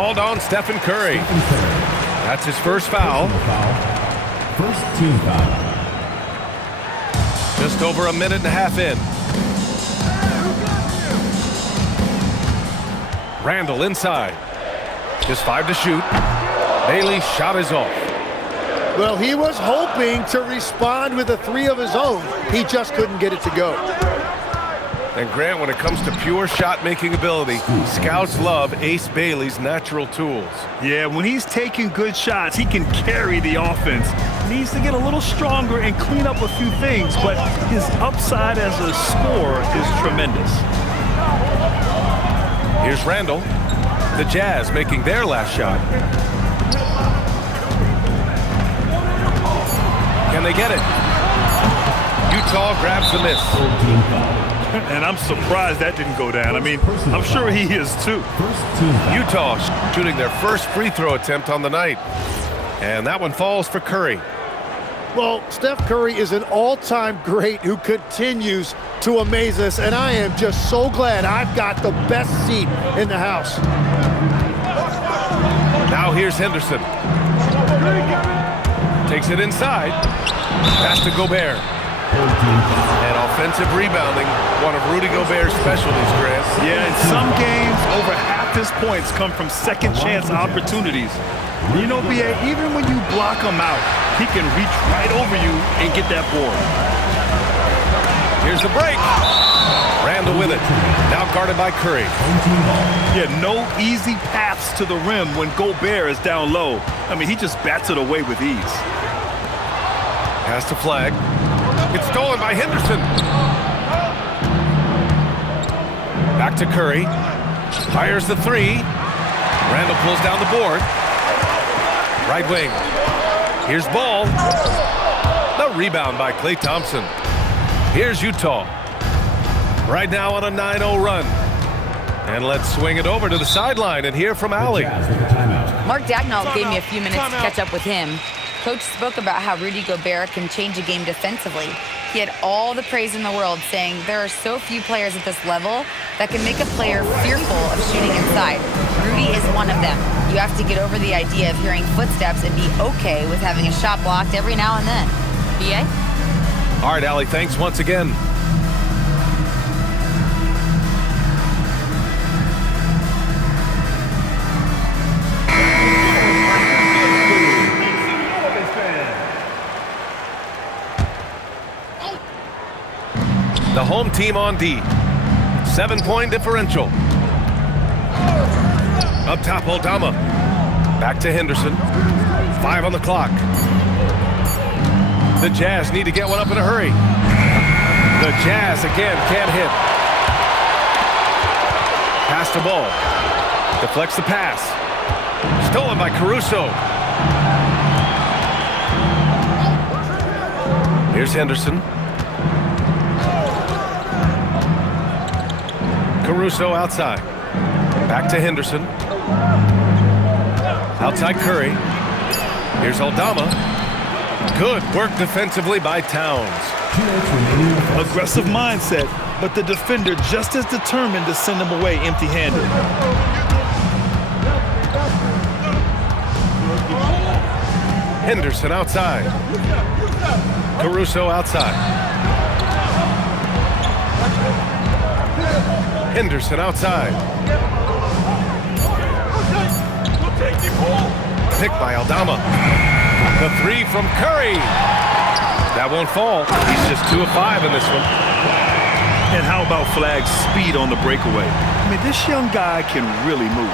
Called on Stephen Curry. That's his first foul. First team foul. Just over a minute and a half in. Randall inside. Just 5 to shoot. Bailey's shot is off. Well, he was hoping to respond with a 3 of his own. He just couldn't get it to go. And Grant, when it comes to pure shot-making ability, scouts love Ace Bailey's natural tools. Yeah, when he's taking good shots, he can carry the offense. Needs to get a little stronger and clean up a few things, but his upside as a scorer is tremendous. Here's Randall. The Jazz making their last shot. Can they get it? Utah grabs the miss. And I'm surprised that didn't go down. I mean, I'm sure he is too. Utah shooting their first free throw attempt on the night. And that one falls for Curry. Well, Steph Curry is an all-time great who continues to amaze us, and I am just so glad I've got the best seat in the house. Now here's Henderson. Takes it inside. Pass to Gobert. And offensive rebounding, one of Rudy Gobert's specialties, Grant. Yeah, in some games, over half his points come from second-chance opportunities. You know, B.A., even when you block him out, he can reach right over you and get that board. Here's the break. Randall with it. Now guarded by Curry. Yeah, no easy paths to the rim when Gobert is down low. I mean, he just bats it away with ease. Pass to Flag. It's stolen by Henderson. Back to Curry. Fires the 3. Randall pulls down the board. Right wing. Here's Ball. The rebound by Klay Thompson. Here's Utah. Right now on a 9-0 run. And let's swing it over to the sideline and hear from Allie. Mark Dagnall gave me a few minutes to catch up with him. Coach spoke about how Rudy Gobert can change a game defensively. He had all the praise in the world, saying there are so few players at this level that can make a player fearful of shooting inside. Rudy is one of them. You have to get over the idea of hearing footsteps and be okay with having a shot blocked every now and then. B.A.? All right, Allie, thanks once again. The home team on D. 7-point differential. Up top, Aldama. Back to Henderson. 5 on the clock. The Jazz need to get one up in a hurry. The Jazz again can't hit. Pass to Ball. Deflects the pass. Stolen by Caruso. Here's Henderson. Caruso outside. Back to Henderson. Outside Curry. Here's Aldama. Good work defensively by Towns. Aggressive mindset, but the defender just as determined to send him away empty-handed. Henderson outside. Caruso outside. Henderson outside. Picked by Aldama. The 3 from Curry. That won't fall. He's just 2 of 5 in this one. And how about Flag's speed on the breakaway? I mean, this young guy can really move.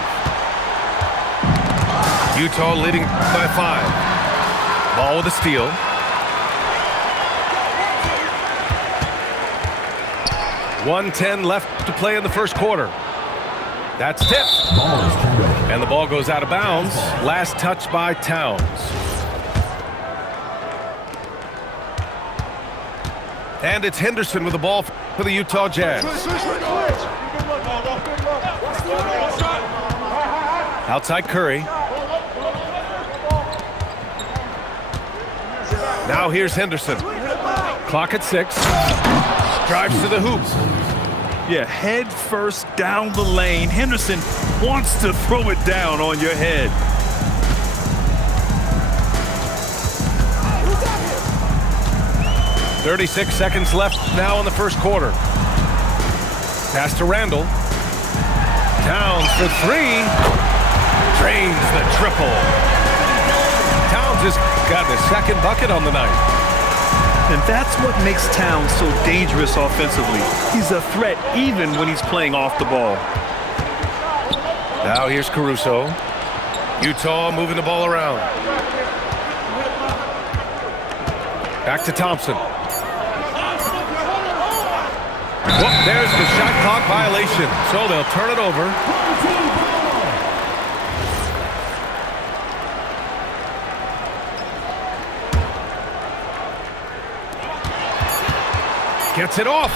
Utah leading by 5. Ball with a steal. .110 left to play in the first quarter. That's tipped. And the ball goes out of bounds. Last touch by Towns. And it's Henderson with the ball for the Utah Jazz. Outside Curry. Now here's Henderson. Clock at 6. Drives to the hoop. Yeah, head first down the lane. Henderson wants to throw it down on your head. "36 seconds left now in the first quarter. Pass to Randall. Towns for three. Drains the triple. Towns has got the second bucket on the night. And that's what makes Towns so dangerous offensively. He's a threat even when he's playing off the ball. Now here's Caruso. Utah moving the ball around. Back to Thompson. Well, there's the shot clock violation, so they'll turn it over. Gets it off.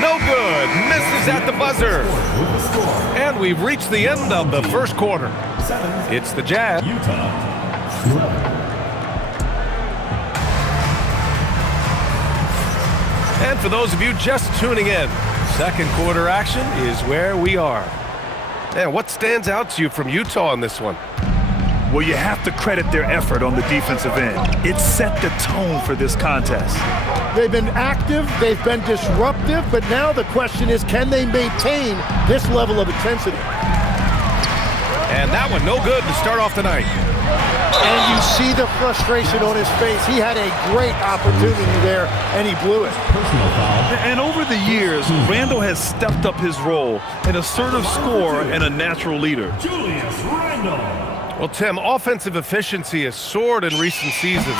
No good. Misses at the buzzer. And we've reached the end of the first quarter. It's the Jazz. And for those of you just tuning in, second quarter action is where we are. And what stands out to you from Utah in this one? Well, you have to credit their effort on the defensive end. It set the tone for this contest. They've been active, they've been disruptive, but now the question is, can they maintain this level of intensity? And that one no good to start off the night. And you see the frustration on his face. He had a great opportunity there, and he blew it. And over the years, Randall has stepped up his role, an assertive scorer and a natural leader. Julius Randle. Well, Tim, offensive efficiency has soared in recent seasons.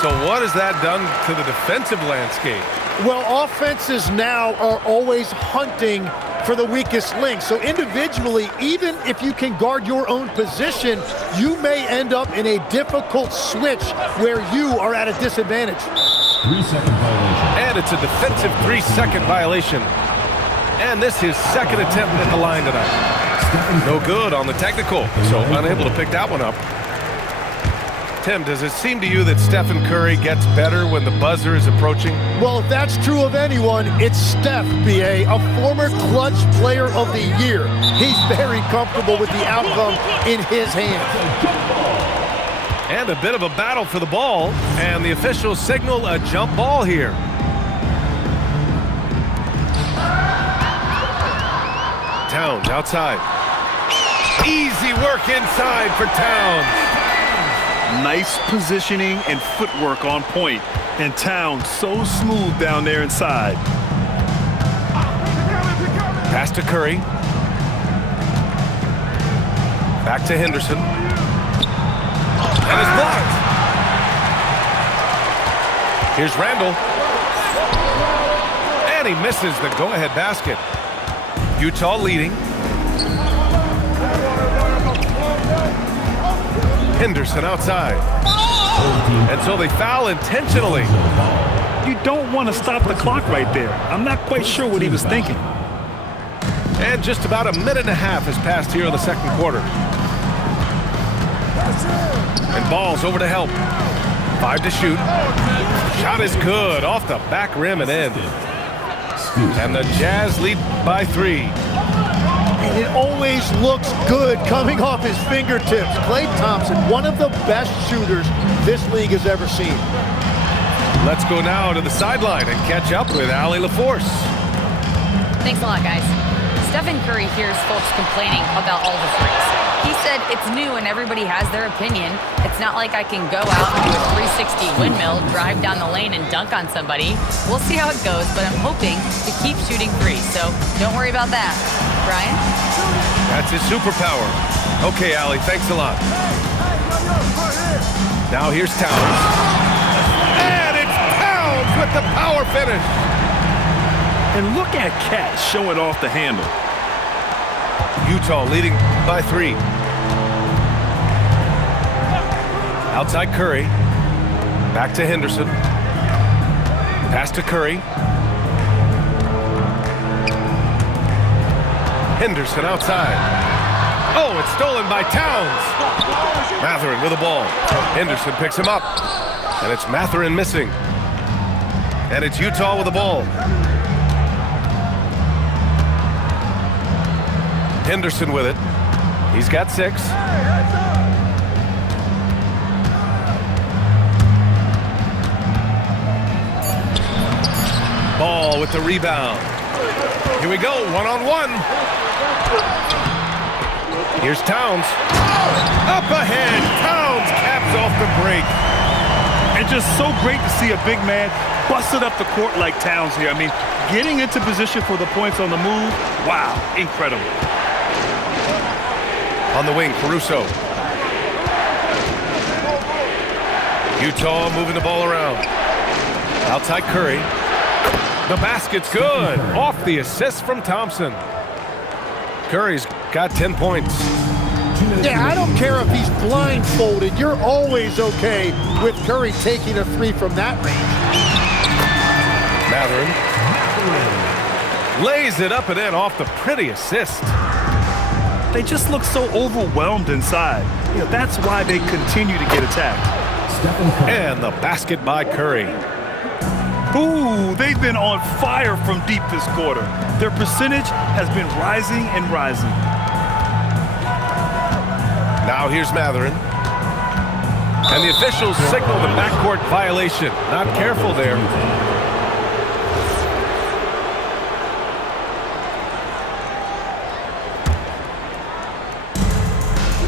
So what has that done to the defensive landscape? Well, offenses now are always hunting for the weakest link. So individually, even if you can guard your own position, you may end up in a difficult switch where you are at a disadvantage. 3-second violation. And it's a defensive 3-second violation. And this is his second attempt at the line tonight. No good on the technical, so unable to pick that one up. Tim, does it seem to you that Stephen Curry gets better when the buzzer is approaching? Well, if that's true of anyone, it's Steph, B.A., a former clutch player of the year. He's very comfortable with the outcome in his hands. And a bit of a battle for the ball, and the officials signal a jump ball here. Towns outside. Easy work inside for Towns. Nice positioning and footwork on point. And Towns so smooth down there inside. Pass to Curry. Back to Henderson. And it's blocked. Here's Randall. And he misses the go-ahead basket. Utah leading. Henderson outside. And so they foul intentionally. You don't want to stop the clock right there. I'm not quite sure what he was thinking. And just about a minute and a half has passed here in the second quarter. And Ball's over to help. 5 to shoot. Shot is good off the back rim and in. And the Jazz lead by 3. And it always looks good coming off his fingertips. Klay Thompson, one of the best shooters this league has ever seen. Let's go now to the sideline and catch up with Allie LaForce. Thanks a lot, guys. Stephen Curry hears folks complaining about all the threes. He said it's new and everybody has their opinion. It's not like I can go out and do a 360 windmill, drive down the lane, and dunk on somebody. We'll see how it goes, but I'm hoping to keep shooting threes, so don't worry about that. Brian? That's his superpower. Okay, Allie, thanks a lot. Now here's Towns. And it's Towns with the power finish. And look at Cat showing off the handle. Utah leading by 3. Outside Curry. Back to Henderson. Pass to Curry. Henderson outside. Oh, it's stolen by Towns. Mathurin with the ball. Henderson picks him up. And it's Mathurin missing. And it's Utah with the ball. Henderson with it. He's got 6. Ball with the rebound. Here we go, one-on-one. Here's Towns. Up ahead, Towns caps off the break. And just so great to see a big man busted up the court like Towns here. I mean, getting into position for the points on the move, wow, incredible. On the wing, Caruso. Utah moving the ball around. Outside Curry. The basket's good. Off the assist from Thompson. Curry's got 10 points. Yeah, I don't care if he's blindfolded. You're always okay with Curry taking a 3 from that range. Mathurin lays it up and in off the pretty assist. They just look so overwhelmed inside. You know, that's why they continue to get attacked. And the basket by Curry. Ooh, they've been on fire from deep this quarter. Their percentage has been rising and rising. Now here's Mathurin. And the officials signal the backcourt violation. Not careful there.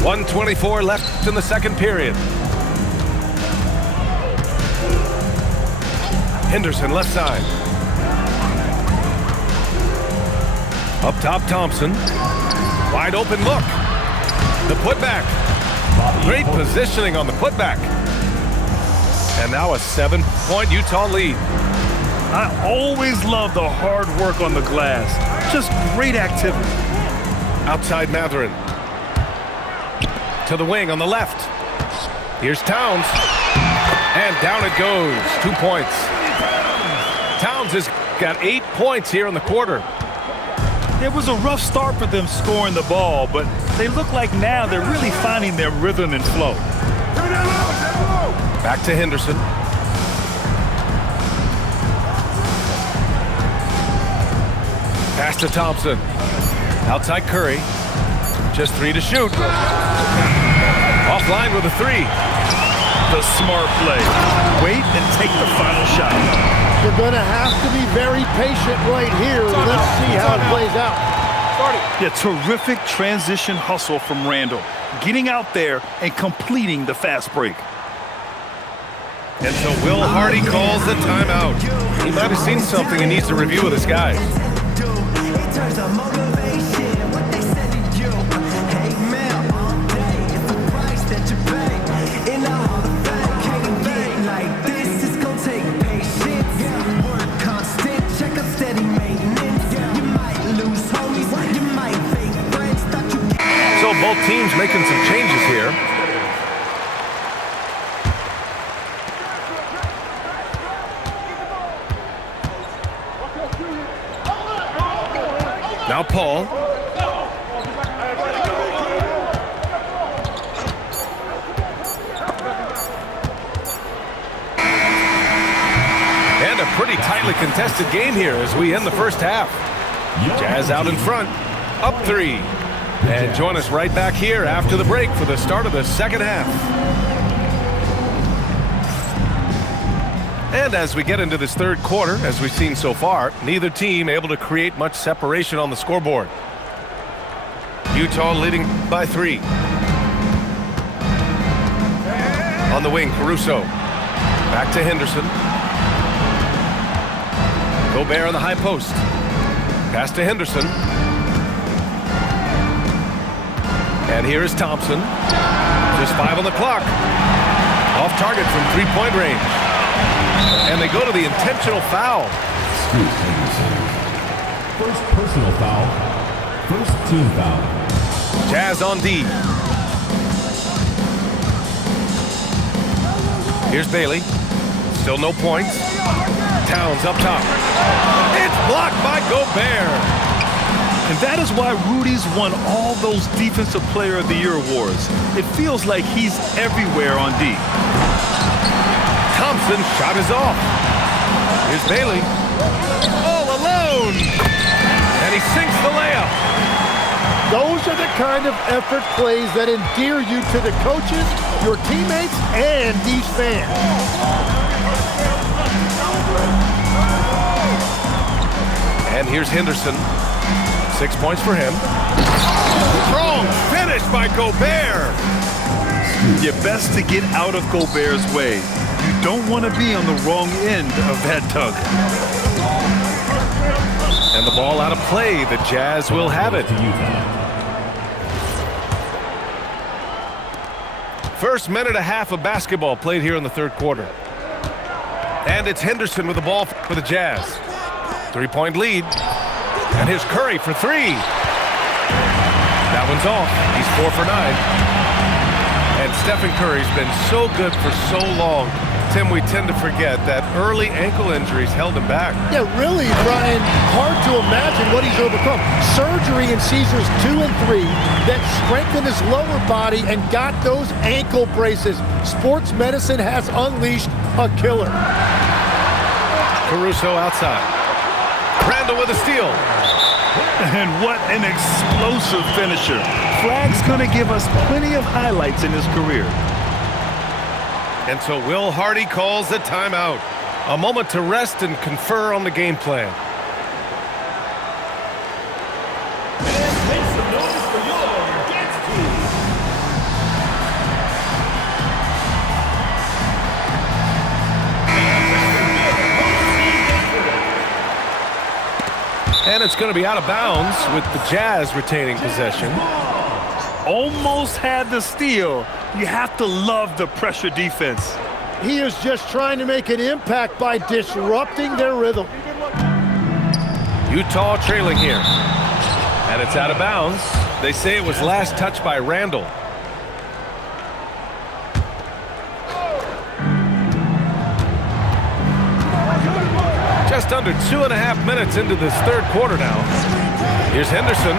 .124 left in the second period. Henderson left side. Up top, Thompson. Wide open look. The putback. Great positioning on the putback. And now a 7-point Utah lead. I always love the hard work on the glass. Just great activity. Outside Mathurin. To the wing on the left. Here's Towns. And down it goes. 2 points. Towns has got 8 points here in the quarter. It was a rough start for them scoring the ball, but they look like now they're really finding their rhythm and flow. Back to Henderson. Pass to Thompson. Outside Curry. Just 3 to shoot. Offline with a 3. The smart play. Wait and take the final shot. You're going to have to be very patient right here. Let's see how it plays out. Yeah, terrific transition hustle from Randall. Getting out there and completing the fast break. And so Will Hardy calls the timeout. He might have seen something he needs to review with his guys. So both teams making some changes here. Now Paul. And a pretty tightly contested game here as we end the first half. Jazz out in front, up 3. And join us right back here after the break for the start of the second half. And as we get into this third quarter, as we've seen so far, neither team able to create much separation on the scoreboard. Utah leading by 3. On the wing, Caruso. Back to Henderson. Gobert on the high post. Pass to Henderson. And here is Thompson. Just 5 on the clock. Off target from 3-point range. And they go to the intentional foul. First personal foul. First team foul. Jazz on D. Here's Bailey. Still no points. Towns up top. It's blocked by Gobert. And that is why Rudy's won all those Defensive Player of the Year awards. It feels like he's everywhere on D. Thompson shot is off. Here's Bailey. All alone. And he sinks the layup. Those are the kind of effort plays that endear you to the coaches, your teammates, and these fans. And here's Henderson. 6 points for him. Strong finish by Gobert. You're best to get out of Gobert's way. You don't want to be on the wrong end of that tug. And the ball out of play. The Jazz will have it. First minute and a half of basketball played here in the third quarter. And it's Henderson with the ball for the Jazz. 3-point lead. And here's Curry for three. That one's off. He's 4 for 9. And Stephen Curry's been so good for so long. Tim, we tend to forget that early ankle injuries held him back. Yeah, really, Brian, hard to imagine what he's overcome. Surgery in seasons 2 and 3 that strengthened his lower body and got those ankle braces. Sports medicine has unleashed a killer. Caruso outside. Randall with a steal. And what an explosive finisher. Flag's going to give us plenty of highlights in his career. And so Will Hardy calls the timeout. A moment to rest and confer on the game plan. And it's going to be out of bounds with the Jazz retaining possession. Almost had the steal. You have to love the pressure defense. He is just trying to make an impact by disrupting their rhythm. Utah trailing here. And it's out of bounds. They say it was last touched by Randall. Just under 2.5 minutes into this third quarter now. Here's Henderson.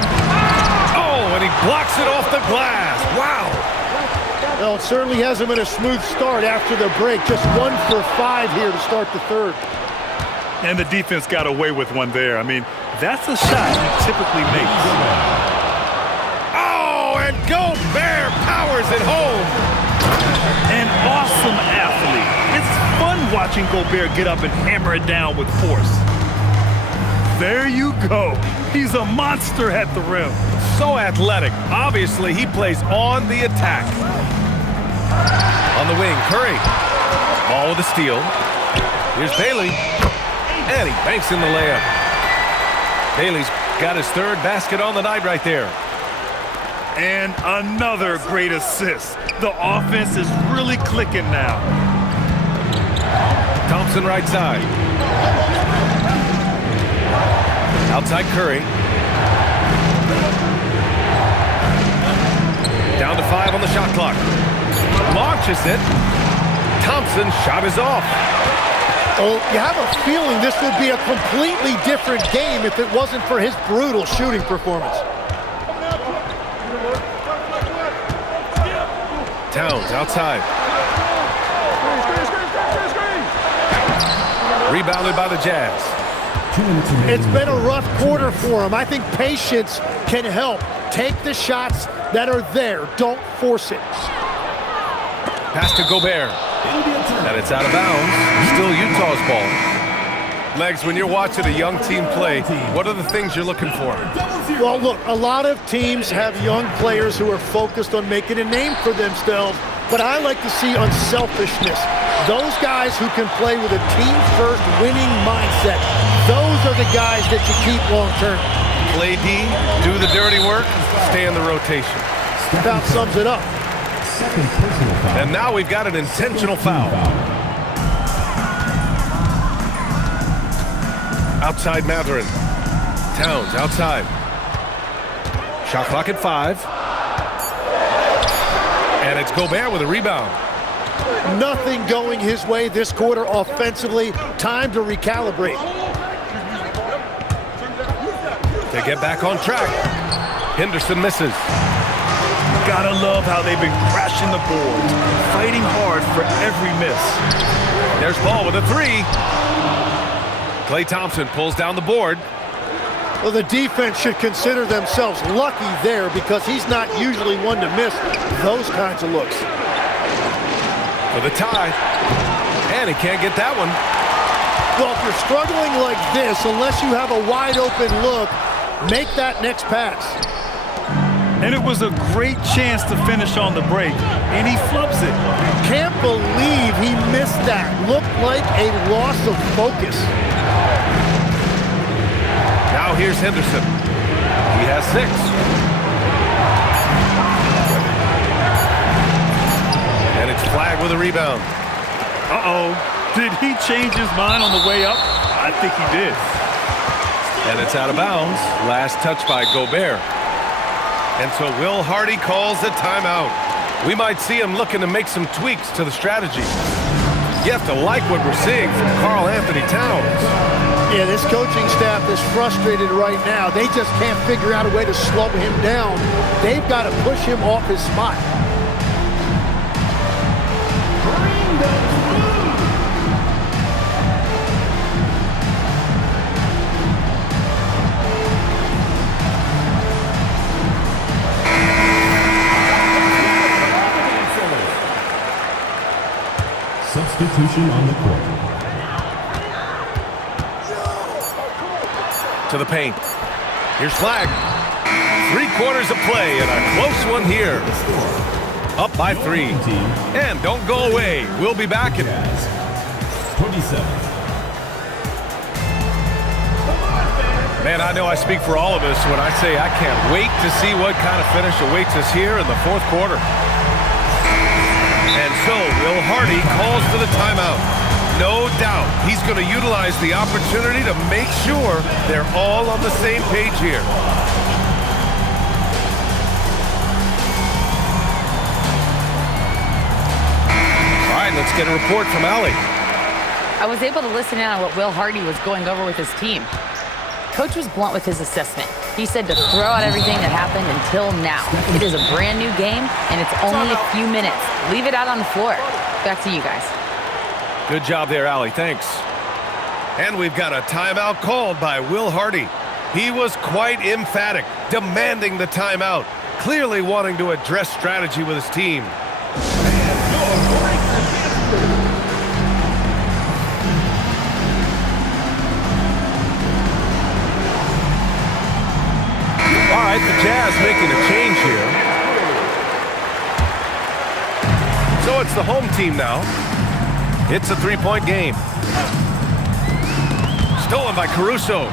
Oh, and he blocks it off the glass. Wow. Well, it certainly hasn't been a smooth start after the break. Just 1 for 5 here to start the third. And the defense got away with one there. I mean, that's a shot he typically makes. Oh, and Gobert powers it home. An awesome athlete. It's fun watching Gobert get up and hammer it down with force. There you go. He's a monster at the rim. So athletic. Obviously, he plays on the attack. On the wing, Curry. Ball with a steal. Here's Bailey. And he banks in the layup. Bailey's got his third basket on the night right there. And another great assist. The offense is really clicking now. Thompson right side. Outside Curry. Down to 5 on the shot clock. Launches it. Thompson shot is off. Oh, you have a feeling this would be a completely different game if it wasn't for his brutal shooting performance. Towns outside. Rebounded by the Jazz. It's been a rough quarter for him. I think patience can help. Take the shots that are there. Don't force it. Pass to Gobert. And it's out of bounds. Still Utah's ball. Legs, when you're watching a young team play, what are the things you're looking for? Well, look, a lot of teams have young players who are focused on making a name for themselves, but I like to see unselfishness. Those guys who can play with a team-first winning mindset, those are the guys that you keep long-term. Play D, do the dirty work, stay in the rotation. About sums it up. And now we've got an intentional foul. Outside Mathurin. Towns outside. Shot clock at 5. And it's Gobert with a rebound. Nothing going his way this quarter offensively. Time to recalibrate. To get back on track. Henderson misses. Gotta love how they've been crashing the boards, fighting hard for every miss. There's Ball with a 3. Klay Thompson pulls down the board. Well, the defense should consider themselves lucky there because he's not usually one to miss those kinds of looks. For the tie. And he can't get that one. Well, if you're struggling like this, unless you have a wide open look, make that next pass. And it was a great chance to finish on the break, and he flubs it. Can't believe he missed that. Looked like a loss of focus. Now here's Henderson. He has 6. And it's flagged with a rebound. Uh-oh. Did he change his mind on the way up? I think he did. And it's out of bounds. Last touch by Gobert. And so Will Hardy calls a timeout. We might see him looking to make some tweaks to the strategy. You have to like what we're seeing from Karl Anthony Towns. Yeah, this coaching staff is frustrated right now. They just can't figure out a way to slow him down. They've got to push him off his spot. Substitution on the court. To the paint. Here's flag. 3/4 of play and a close one here. Up by 3. And don't go away. We'll be back in 27. Man, I know I speak for all of us when I say I can't wait to see what kind of finish awaits us here in the 4th quarter. And so Will Hardy calls for the timeout. No doubt he's going to utilize the opportunity to make sure they're all on the same page here. All right, let's get a report from Allie. I was able to listen in on what Will Hardy was going over with his team. Coach was blunt with his assessment. He said to throw out everything that happened until now. It is a brand new game, and it's only a few minutes. Leave it out on the floor. Back to you guys. Good job there, Allie. Thanks. And we've got a timeout called by Will Hardy. He was quite emphatic, demanding the timeout, clearly wanting to address strategy with his team. All right, the Jazz making a change here. So it's the home team now. It's a 3-point game. Stolen by Caruso.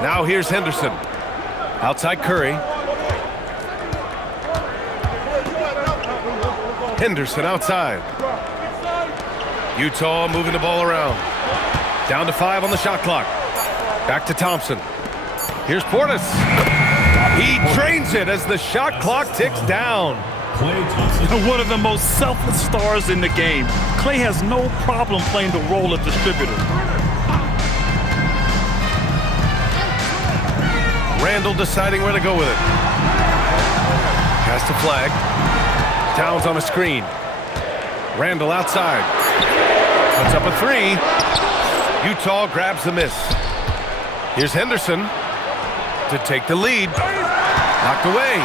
Now here's Henderson. Outside Curry. Henderson outside. Utah moving the ball around. Down to 5 on the shot clock. Back to Thompson. Here's Portis. He drains it as the shot clock ticks down. One of the most selfless stars in the game. Klay has no problem playing the role of distributor. Randall deciding where to go with it. Pass to Flag. Towns on a screen. Randall outside. Puts up a 3. Utah grabs the miss. Here's Henderson to take the lead. Knocked away.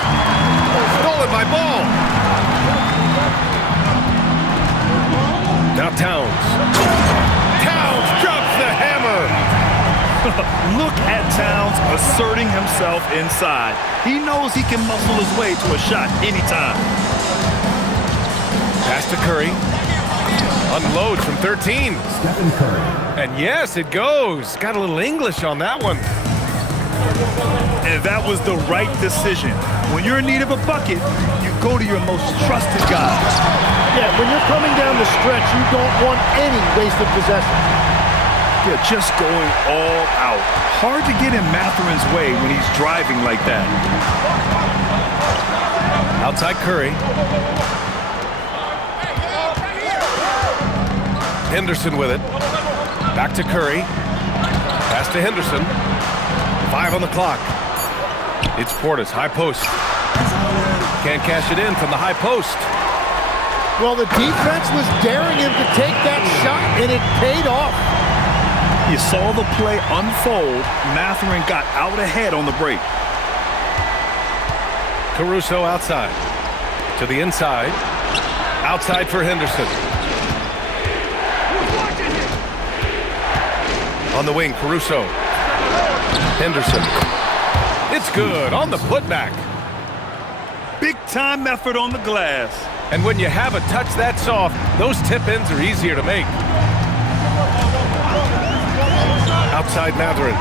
Stolen by Ball. Now Towns. Towns drops the hammer. Look at Towns asserting himself inside. He knows he can muscle his way to a shot anytime. Pass to Curry. Unloads from 13. Stephen Curry. And yes, it goes. Got a little English on that one. And that was the right decision. When you're in need of a bucket, you go to your most trusted guy. Yeah, when you're coming down the stretch, you don't want any wasted possession. Yeah, just going all out. Hard to get in Matherin's way when he's driving like that. Outside Curry. Henderson with it. Back to Curry. Pass to Henderson. 5 on the clock. It's Portis, high post. Can't cash it in from the high post. Well, the defense was daring him to take that shot, and it paid off. You saw the play unfold. Mathurin got out ahead on the break. Caruso outside. To the inside. Outside for Henderson. On the wing, Caruso. Henderson. It's good on the putback. Big time effort on the glass. And when you have a touch that soft, those tip-ins are easier to make. Outside Mathurin.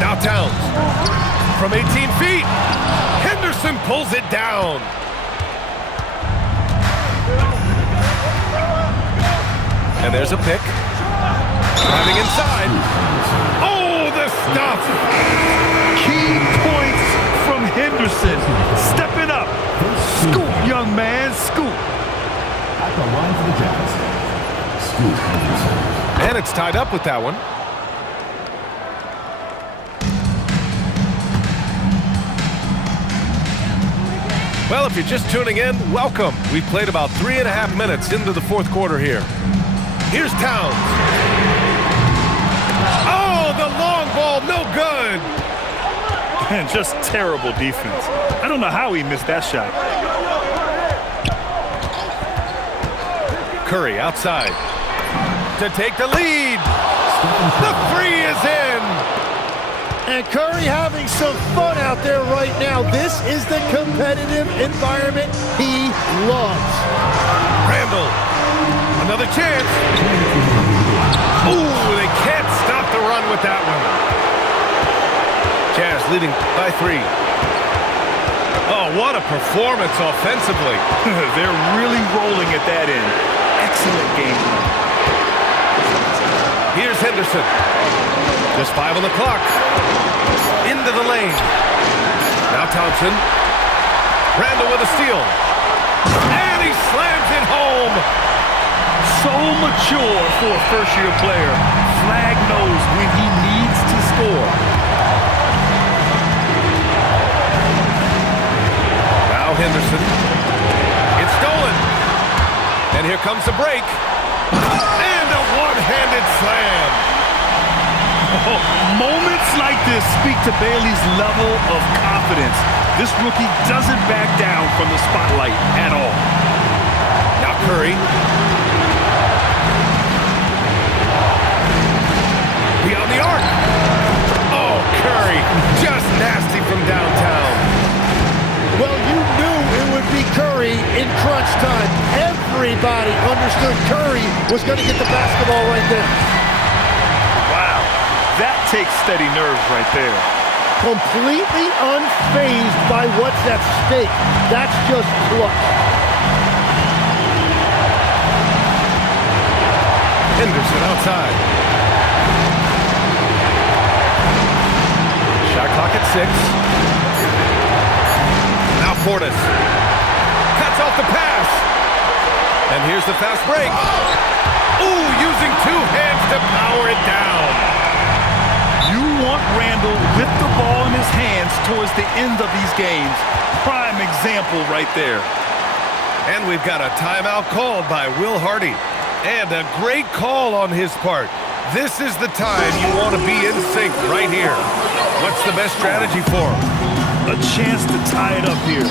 Now Towns. From 18 feet. Henderson pulls it down. And there's a pick. Driving inside. Oh, the stuff! Key points from Henderson. Stepping up. Scoop, young man, scoop. At the line for the Jazz. Scoop Henderson. And it's tied up with that one. Well, if you're just tuning in, welcome. We've played about 3.5 minutes into the fourth quarter here. Here's Towns. Oh, the long ball, no good. Man, just terrible defense. I don't know how he missed that shot. Curry outside to take the lead. The three is in. And Curry having some fun out there right now. This is the competitive environment he loves. Randall, another chance. Ooh, they can't stop the run with that one. Jazz leading by 3. Oh, what a performance offensively. They're really rolling at that end. Excellent game. Here's Henderson. Just 5 on the clock. Into the lane. Now Thompson. Randall with a steal. And he slams it home. So mature for a first-year player. Flag knows when he needs to score. Now Henderson. It's stolen. And here comes the break. And a one-handed slam. Oh, moments like this speak to Bailey's level of confidence. This rookie doesn't back down from the spotlight at all. Now Curry. Beyond the arc. Oh, Curry. Just nasty from downtown. Well, you knew it would be Curry in crunch time. Everybody understood Curry was going to get the basketball right there. Wow, that takes steady nerves right there. Completely unfazed by what's at stake. That's just clutch. Henderson outside. Shot clock at 6. Now Portis. Cuts off the pass. And here's the fast break. Ooh, using 2 hands to power it down. You want Randall with the ball in his hands towards the end of these games. Prime example right there. And we've got a timeout called by Will Hardy. And a great call on his part. This is the time you want to be in sync right here. What's the best strategy for him? A chance to tie it up here.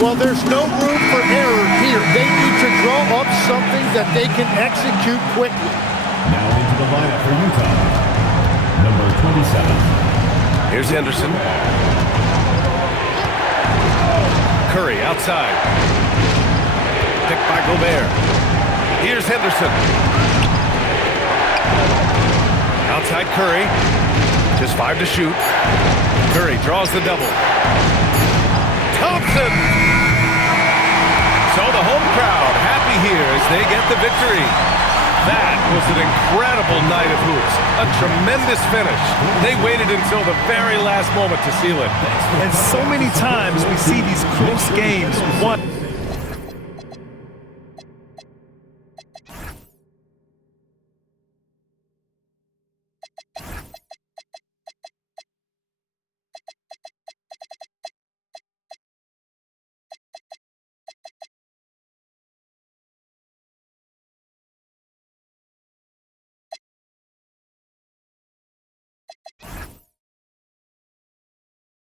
Well, there's no room for error here. They need to draw up something that they can execute quickly. Now into the lineup for Utah. Number 27. Here's Henderson. Curry outside. Picked by Gobert. Here's Henderson. Outside Curry. Just 5 to shoot. Curry draws the double. Thompson! So the home crowd happy here as they get the victory. That was an incredible night of hoops. A tremendous finish. They waited until the very last moment to seal it. And so many times we see these close games won.